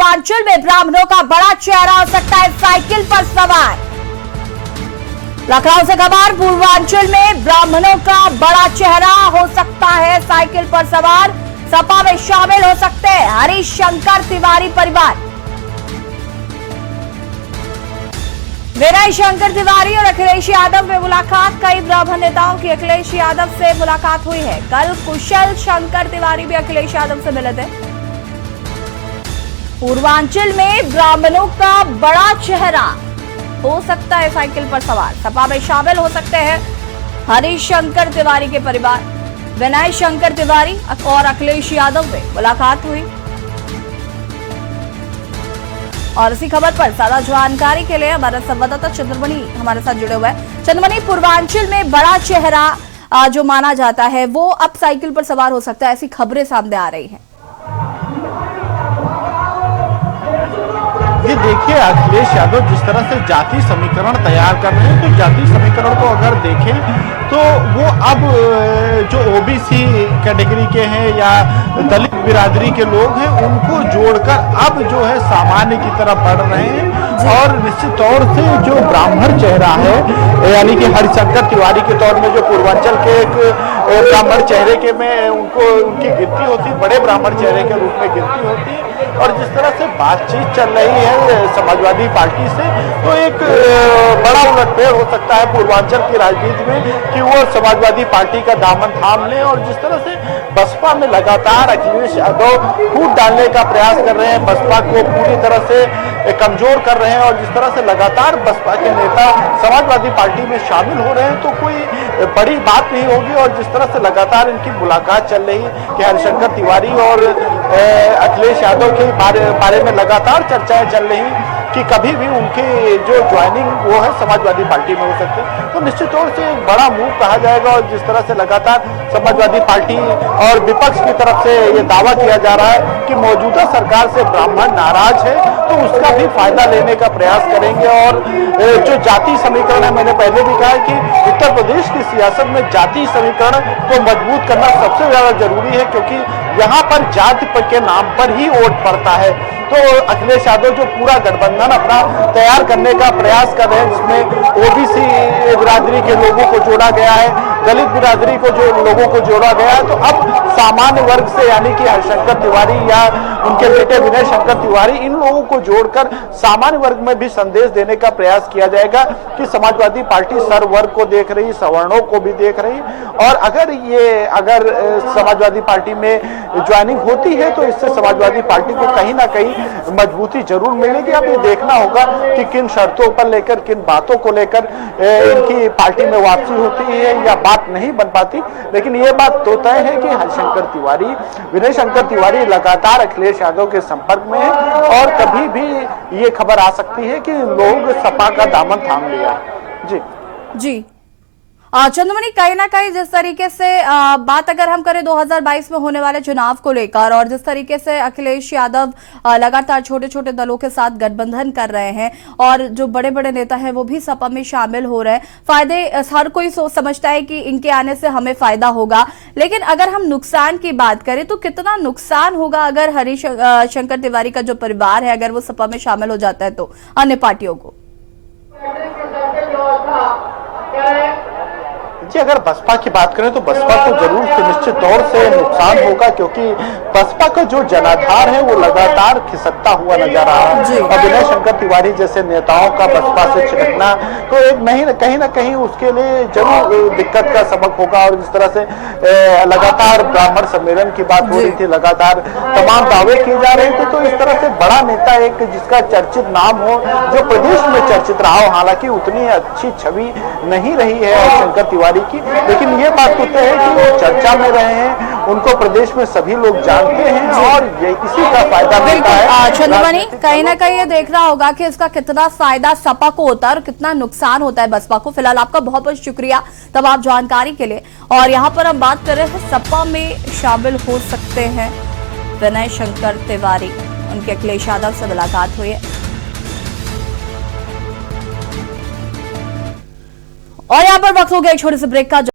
पूर्वांचल में ब्राह्मणों का बड़ा चेहरा हो सकता है साइकिल पर सवार। लखनऊ से खबर, पूर्वांचल में ब्राह्मणों का बड़ा चेहरा हो सकता है साइकिल पर सवार। सपा में शामिल हो सकते हैं हरीश शंकर तिवारी परिवार। विनय शंकर तिवारी और अखिलेश यादव में मुलाकात। कई ब्राह्मण नेताओं की अखिलेश यादव से मुलाकात हुई है। कल कुशल शंकर तिवारी भी अखिलेश यादव से मिले थे। पूर्वांचल में ब्राह्मणों का बड़ा चेहरा हो सकता है साइकिल पर सवार। सपा में शामिल हो सकते हैं हरीश शंकर तिवारी के परिवार। विनय शंकर तिवारी और अखिलेश यादव में मुलाकात हुई। और इसी खबर पर ज्यादा जानकारी के लिए हमारे संवाददाता चंद्रमणि हमारे साथ जुड़े हुए हैं। चंद्रमणि, पूर्वांचल में बड़ा चेहरा जो माना जाता है वो अब साइकिल पर सवार हो सकता है, ऐसी खबरें सामने आ रही हैं। ये देखिए, अखिलेश यादव जिस तरह से जाति समीकरण तैयार कर रहे हैं, तो जाति समीकरण को अगर देखें तो वो अब जो ओबीसी कैटेगरी के हैं या दलित बिरादरी के लोग हैं उनको जोड़कर अब जो है सामान्य की तरफ बढ़ रहे हैं। और निश्चित तौर से जो ब्राह्मण चेहरा है, यानी कि हरिशंकर तिवारी के तौर में जो पूर्वांचल के एक ब्राह्मण चेहरे के में उनकी गिनती होती, बड़े ब्राह्मण चेहरे के रूप में गिनती होती। और जिस तरह से बातचीत चल रही है समाजवादी पार्टी से, तो एक बड़ा उलटफेर हो सकता है पूर्वांचल की राजनीति में कि वो समाजवादी पार्टी का दामन थाम लें। और जिस तरह से बसपा में लगातार अखिलेश यादव फूट डालने का प्रयास कर रहे हैं, बसपा को पूरी तरह से कमजोर कर रहे हैं, और जिस तरह से लगातार बसपा के नेता समाजवादी पार्टी में शामिल हो रहे हैं, तो कोई बड़ी बात नहीं होगी। और जिस तरह से लगातार इनकी मुलाकात चल रही कि हरिशंकर तिवारी और अखिलेश यादव के बारे में लगातार चर्चाएं चल रही कि कभी भी उनकी जो ज्वाइनिंग वो है समाजवादी पार्टी में हो सकती है, तो निश्चित तौर से एक बड़ा मूव कहा जाएगा। और जिस तरह से लगातार समाजवादी पार्टी और विपक्ष की तरफ से ये दावा किया जा रहा है कि मौजूदा सरकार से ब्राह्मण नाराज है, तो उसका भी फायदा लेने का प्रयास करेंगे। और जो जाति समीकरण है, मैंने पहले भी कहा कि उत्तर प्रदेश की सियासत में जाति समीकरण को मजबूत करना सबसे ज्यादा जरूरी है, क्योंकि यहाँ पर जाति के नाम पर ही वोट पड़ता है। तो अखिलेश यादव जो पूरा गठबंधन अपना तैयार करने का प्रयास कर रहे हैं, जिसमें ओबीसी बिरादरी के लोगों को जोड़ा गया है, दलित बिरादरी को जो लोगों को जोड़ा गया है, तो अब सामान्य वर्ग से यानी कि हरिशंकर तिवारी या उनके बेटे विनय शंकर तिवारी, इन लोगों को जोड़कर सामान्य वर्ग में भी संदेश देने का प्रयास किया जाएगा कि समाजवादी पार्टी सर्व वर्ग को देख रही, सवर्णों को भी देख रही। और अगर समाजवादी पार्टी में ज्वाइनिंग होती है तो इससे समाजवादी पार्टी को कहीं ना कहीं मजबूती जरूर मिलेगी। अब ये देखना होगा कि किन शर्तों पर लेकर, किन बातों को लेकर इनकी पार्टी में वापसी होती है या बात नहीं बन पाती। लेकिन ये बात तो तय है कि हरिशंकर तिवारी, विनय शंकर तिवारी लगातार अखिलेश यादव के संपर्क में है, और कभी भी ये खबर आ सकती है कि लोग सपा का दामन थाम लिया। जी चंद्रमणि, कहीं ना कहीं जिस तरीके से बात अगर हम करें 2022 में होने वाले चुनाव को लेकर, और जिस तरीके से अखिलेश यादव लगातार छोटे छोटे दलों के साथ गठबंधन कर रहे हैं और जो बड़े बड़े नेता हैं वो भी सपा में शामिल हो रहे हैं, फायदे हर कोई समझता है कि इनके आने से हमें फायदा होगा। लेकिन अगर हम नुकसान की बात करें तो कितना नुकसान होगा अगर हरीश शंकर तिवारी का जो परिवार है अगर वो सपा में शामिल हो जाता है तो अन्य पार्टियों को? जी, अगर बसपा की बात करें तो बसपा को जरूर से निश्चित तौर से नुकसान होगा, क्योंकि बसपा का जो जनाधार है वो लगातार खिसकता हुआ नजर आ रहा है। और विनय शंकर तिवारी जैसे नेताओं का बसपा से छिटकना तो एक कहीं ना कहीं उसके लिए जरूर दिक्कत का सबक होगा। और जिस तरह से लगातार ब्राह्मण सम्मेलन की बात हो रही थी, लगातार तमाम दावे किए जा रहे थे, तो इस तरह से बड़ा नेता एक जिसका चर्चित नाम हो, जो प्रदेश में चर्चित रहा हो, हालांकि उतनी अच्छी छवि नहीं रही है शंकर तिवारी की, लेकिन ये बात तो तय है कि वो चर्चा में रहे हैं, उनको प्रदेश में सभी लोग जानते हैं, और ये इसी का फायदा मिलता है। चंद्रमणि, कहीं ना कहीं ये देखना होगा कि इसका कितना फायदा सपा को होता है और कितना नुकसान होता है बसपा को। फिलहाल आपका बहुत बहुत शुक्रिया तमाम जानकारी के लिए। और यहाँ पर हम बात कर रहे हैं सपा में शामिल हो सकते हैं विनय शंकर तिवारी, उनके अखिलेश यादव से मुलाकात हुई है। और यहाँ पर वक्त हो गया एक छोटे से ब्रेक का।